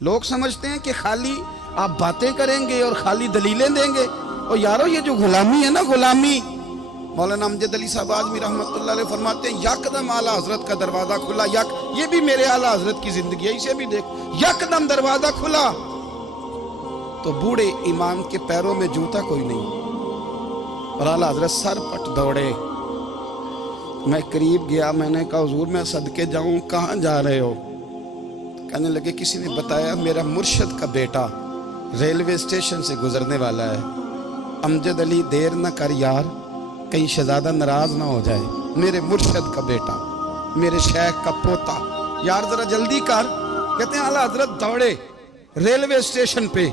लोग समझते हैं कि खाली आप बातें करेंगे और खाली दलीलें देंगे। और यारो ये जो गुलामी है ना, गुलामी, मौलाना अमजद अली साहब आजमी रहमतुल्लाह अलैह फरमाते हैं यकदम आला हजरत का दरवाजा खुला। ये भी मेरे आला हजरत की जिंदगी है, इसे भी देख, यकदम दरवाजा खुला तो बूढ़े इमाम के पैरों में जूता कोई नहीं और आला हजरत सर पट दौड़े। मैं करीब गया, मैंने कहा हुजूर मैं सदके जाऊं, कहाँ जा रहे हो? कहने लगे किसी ने बताया मेरा मुर्शद का बेटा रेलवे स्टेशन से गुजरने वाला है। अमजद अली देर न कर यार, कहीं शहजादा नाराज ना हो जाए, मेरे मुर्शद का बेटा, मेरे शेख का पोता, यार जरा जल्दी कर। कहते हैं आला हजरत दौड़े रेलवे स्टेशन पे।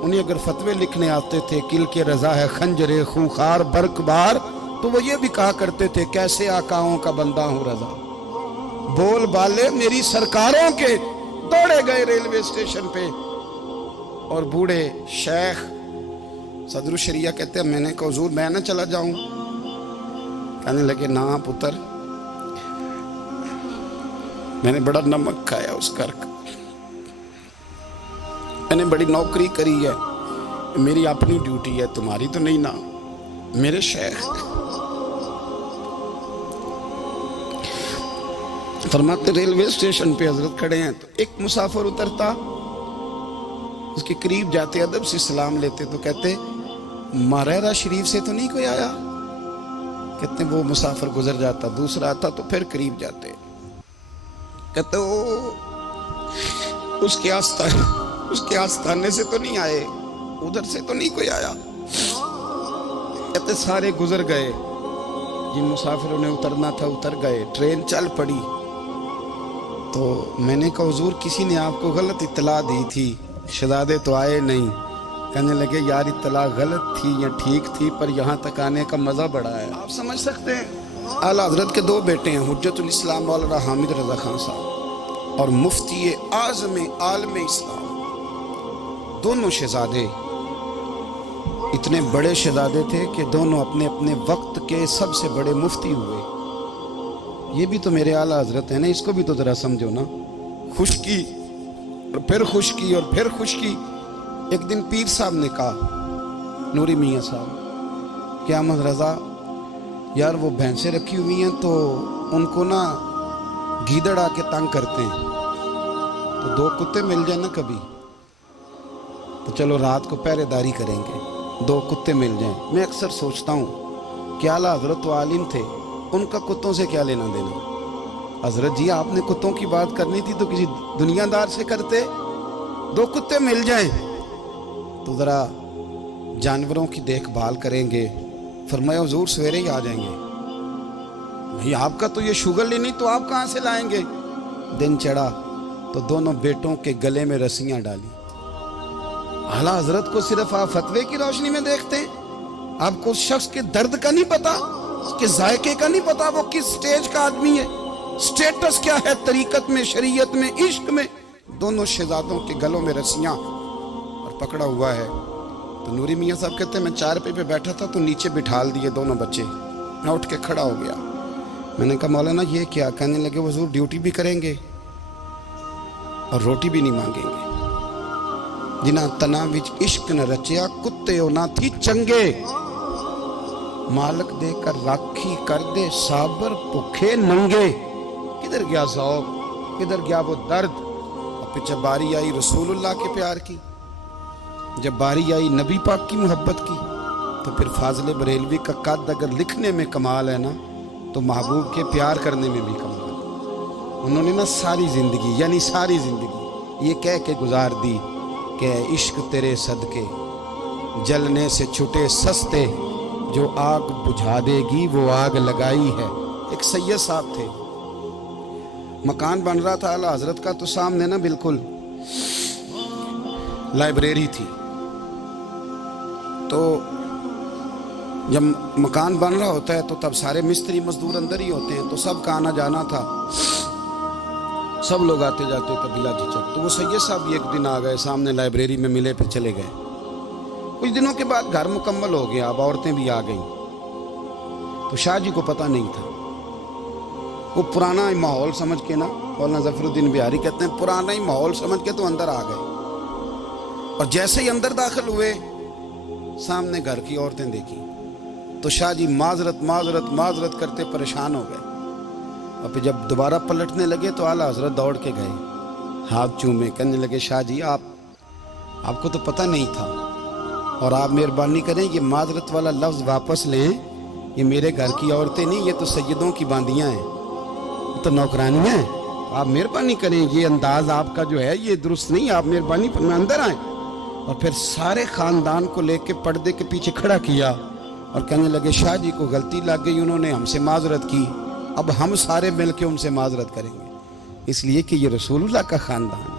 उन्हें अगर फतवे लिखने आते थे किल के रजा है खंजरे खूंखार बरकबार, तो वो ये भी कहा करते थे कैसे आकाओं का बंदा हूं रजा, बोल बाले मेरी सरकारों के। दौड़े गए रेलवे स्टेशन पे और बूढ़े शेख सदरुल शरिया कहते हैं मैंने कहा हुजूर मैं ना चला जाऊं? कहने लगे ना पुत्र, मैंने बड़ा नमक खाया उस घर का, मैंने बड़ी नौकरी करी है, मेरी अपनी ड्यूटी है, तुम्हारी तो नहीं ना। मेरे शेख फरमाते रेलवे स्टेशन पे हजरत खड़े हैं तो एक मुसाफिर उतरता, उसके करीब जाते अदब से सलाम लेते तो कहते मारेरा शरीफ से तो नहीं कोई आया? कहते वो मुसाफिर गुजर जाता, दूसरा आता तो फिर करीब जाते, कहते ओ उसके आस्थाने से तो नहीं आए, उधर से तो नहीं कोई आया। कहते सारे गुजर गए, जिन मुसाफिरों ने उतरना था उतर गए, ट्रेन चल पड़ी। तो मैंने कहा हुजूर किसी ने आपको गलत इत्तला दी थी, शहजादे तो आए नहीं। कहने लगे यार इत्तला गलत थी या ठीक थी, पर यहाँ तक आने का मज़ा बड़ा है। आप समझ सकते हैं आला हजरत के दो बेटे हैं, हुज्जतुल इस्लाम मौलाना हामिद रजा खान साहब और मुफ्ती आज़म आलम इस्लाम। दोनों शहजादे इतने बड़े शहजादे थे कि दोनों अपने अपने वक्त के सबसे बड़े मुफ्ती हुए। ये भी तो मेरे आला हजरत है ना, इसको भी तो जरा समझो ना। खुशकी और फिर खुशकी और फिर खुशकी। एक दिन पीर साहब ने कहा, नूरी मियाँ साहब, क्या अहमद रजा यार वो भैंसें रखी हुई हैं तो उनको ना गीदड़ आके तंग करते हैं, तो दो कुत्ते मिल जाए ना कभी तो चलो रात को पहरेदारी करेंगे, दो कुत्ते मिल जाएं। मैं अक्सर सोचता हूँ कि आला हजरत तो आलिम थे, उनका कुत्तों से क्या लेना देना? हजरत जी आपने कुत्तों की बात करनी थी तो किसी दुनियादार से करते, दो कुत्ते मिल जाएं तो जरा जानवरों की देखभाल करेंगे। फरमाया हुजूर सवेरे ही आ जाएंगे। भाई आपका तो ये शुगर नहीं तो आप कहाँ से लाएंगे? दिन चढ़ा तो दोनों बेटों के गले में रस्सियां डाली। आला हजरत को सिर्फ आप फतवे की रोशनी में देखते हैं, आपको उस शख्स के दर्द का नहीं पता, उसके जायके का नहीं पता, वो किस स्टेज का आदमी है, स्टेटस क्या है तरीकत में, शरीयत में, इश्क में। दोनों शहजादों के गलों में रस्सियां और पकड़ा हुआ है। तो नूरी मियाँ साहब कहते हैं मैं चारपाई पे बैठा था तो नीचे बिठाल दिए दोनों बच्चे। मैं उठ के खड़ा हो गया, मैंने कहा मौलाना ये क्या? कहने लगे हुजूर ड्यूटी भी करेंगे और रोटी भी नहीं मांगेंगे। जिन्हां तना विच इश्क न रचिया कुत्ते ओ ना थी चंगे, मालक देकर राखी कर दे साबर भुखे नंगे। किधर गया ज़ौक़, किधर गया वो दर्द? और पीछे बारी आई रसूलुल्लाह के प्यार की, जब बारी आई नबी पाक की मोहब्बत की, तो फिर फाज़िल बरेलवी का कद अगर लिखने में कमाल है ना, तो महबूब के प्यार करने में भी कमाल। उन्होंने ना सारी ज़िंदगी यानी सारी ज़िंदगी ये कह के गुजार दी कि इश्क तेरे सदके जलने से छुटे सस्ते, जो आग बुझा देगी वो आग लगाई है। एक सैयद साहब थे, मकान बन रहा था आला हजरत का, तो सामने ना बिल्कुल लाइब्रेरी थी। तो जब मकान बन रहा होता है तो तब सारे मिस्त्री मजदूर अंदर ही होते हैं, तो सबका आना जाना था, सब लोग आते जाते थे बिला झिझक। तो वो सैयद साहब भी एक दिन आ गए, सामने लाइब्रेरी में मिले, फिर चले गए। कुछ दिनों के बाद घर मुकम्मल हो गया, अब औरतें भी आ गईं। तो शाह जी को पता नहीं था, वो पुराना माहौल समझ के ना مولانا ظفر الدین بہاری کہتے ہیں پرانا ہی ماحول سمجھ کے تو اندر آ گئے، اور جیسے ہی اندر داخل ہوئے سامنے گھر کی عورتیں دیکھی تو شاہ جی معذرت معذرت معذرت کرتے پریشان ہو گئے، اور پھر جب دوبارہ پلٹنے لگے تو اعلیٰ حضرت دوڑ کے گئے، ہاتھ چومے، کہنے لگے شاہ جی آپ کو تو پتہ نہیں تھا، اور آپ مہربانی کریں یہ معذرت والا لفظ واپس لیں، یہ میرے گھر کی عورتیں نہیں، یہ تو سیدوں کی باندیاں ہیں، یہ تو نوکرانیاں ہیں، آپ مہربانی کریں یہ انداز آپ کا جو ہے یہ درست نہیں، آپ مہربانی فرمائیں اندر آئیں۔ اور پھر سارے خاندان کو لے کے پردے کے پیچھے کھڑا کیا اور کہنے لگے شاہ جی کو غلطی لگ گئی، انہوں نے ہم سے معذرت کی، اب ہم سارے مل کے ان سے معذرت کریں گے، اس لیے کہ یہ رسول اللہ کا خاندان